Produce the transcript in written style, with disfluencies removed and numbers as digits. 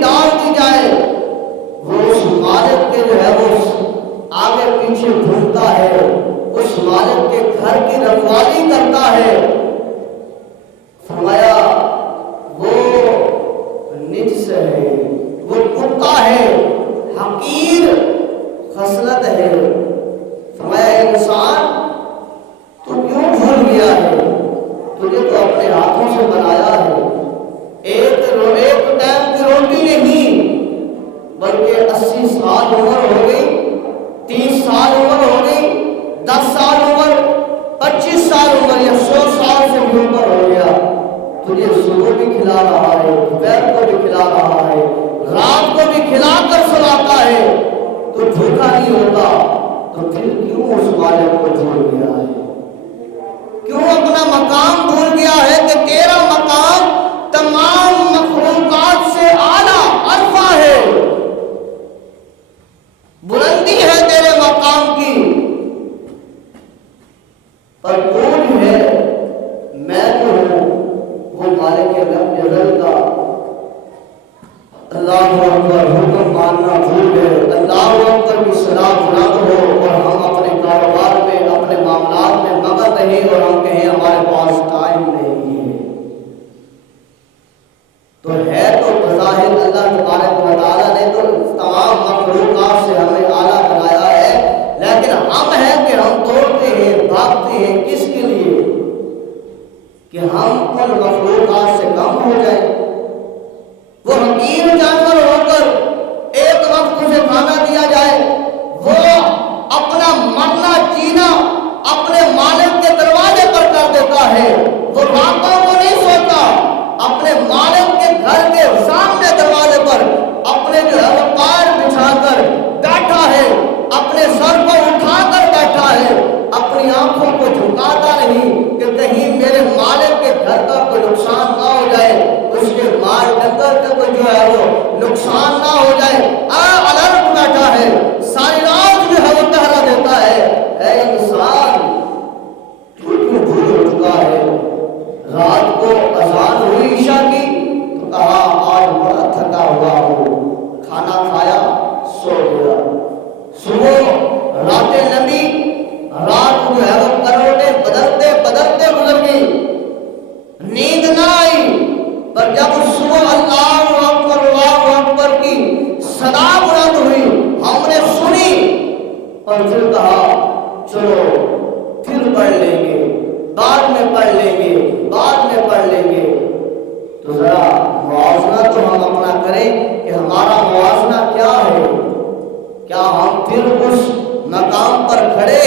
ڈال دی جائے، وہ اس مالک کے جو ہے وہ آگے پیچھے گھومتا ہے، اس مالک کے گھر کی رکھوالی کرتا ہے۔ فرمایا وہ نجس ہے، وہ کتا ہے، حقیر خصلت ہے۔ فرمایا انسان تو کیوں بھول گیا ہے؟ تجھے تو اپنے ہاتھوں سے بنایا ہے، ایک ٹائم کی روٹی نہیں بلکہ 80 سال عمر ہو گئی، 30 سال عمر ہو گئی، 10 سال عمر، 25 سال عمر یا 100 سال سے بھی اوپر ہو گیا، تجھے صبح بھی کھلا رہا ہے، دوپہر کو بھی کھلا رہا ہے، رات کو بھی کھلا کر سلاتا ہے، تو بھوکا نہیں ہوتا، تو پھر کیوں اس مالک کو بھول گیا ہے؟ کیوں اپنا مقام بھول گیا ہے کہ تیرا مقام تمام مخلوقات سے اعلیٰ عرفہ ہے، بلندی ہے تیرے مقام کی، پر تو جو ہے میں جو ہوں وہ مالک لم یزل کا اللہ اکبر حکم ماننا بھول گئے۔ اللہ اکبر کی صلاح بلند ہو اور ہم اپنے کاروبار میں اپنے معاملات میں مگن رہیں اور ہم کہیں ہمارے پاس ٹائم نہیں ہے، تو ہے تو بظاہر اللہ تبارک و تعالیٰ نے تو تمام مخلوقات سے ہمیں اعلیٰ بنایا ہے، لیکن ہم ہیں کہ ہم دوڑتے ہیں بھاگتے ہیں کس کے لیے؟ کہ ہم ان مخلوقات سے کم ہو جائیں۔ وہ حقیر جانور ہو کر ایک وقت اسے کھانا دیا جائے، وہ اپنا مرنا جینا اپنے مالک کے دروازے پر کر دیتا ہے، وہ راتوں کو نہیں سوتا، اپنے مالک کے گھر کے سامنے دروازے پر اپنے جو ہے وہ پیر بچھا کر بیٹھا ہے، اپنے سر کو اٹھا کر بیٹھا ہے، اپنی آنکھوں کو جھکاتا نہیں کہ کہیں میرے مالک کے گھر کا کوئی نقصان نہ ہو جائے، اس کے مال ڈنگر کا کوئی جو ہے وہ نقصان نہ ہو جائے، الرٹ بیٹھا ہے، ساری رات جو ہے وہ پہرا دیتا ہے۔ اے انسان تو کیوں بھول چکا ہے؟ رات کو اذان ہوئی عشاء کی تو کہا آج بڑا تھکا ہوا ہوں، کھانا کھایا سو گیا، صبح راتیں لمبی، رات جو ہے وہ کروٹیں بدلتے بدلتے گزر گئی، نیند نہ آئی، پر جب صبح اللہ اکبر کی صدا بلند ہوئی ہم نے سنی اور پھر کہا چلو پھر پڑھ لیں گے، بعد میں پڑھ لیں گے، بعد میں پڑھ لیں گے۔ تو ذرا موازنہ تو ہم اپنا کریں کہ ہمارا موازنہ کیا ہے؟ کیا ہم پھر اس مقام پر کھڑے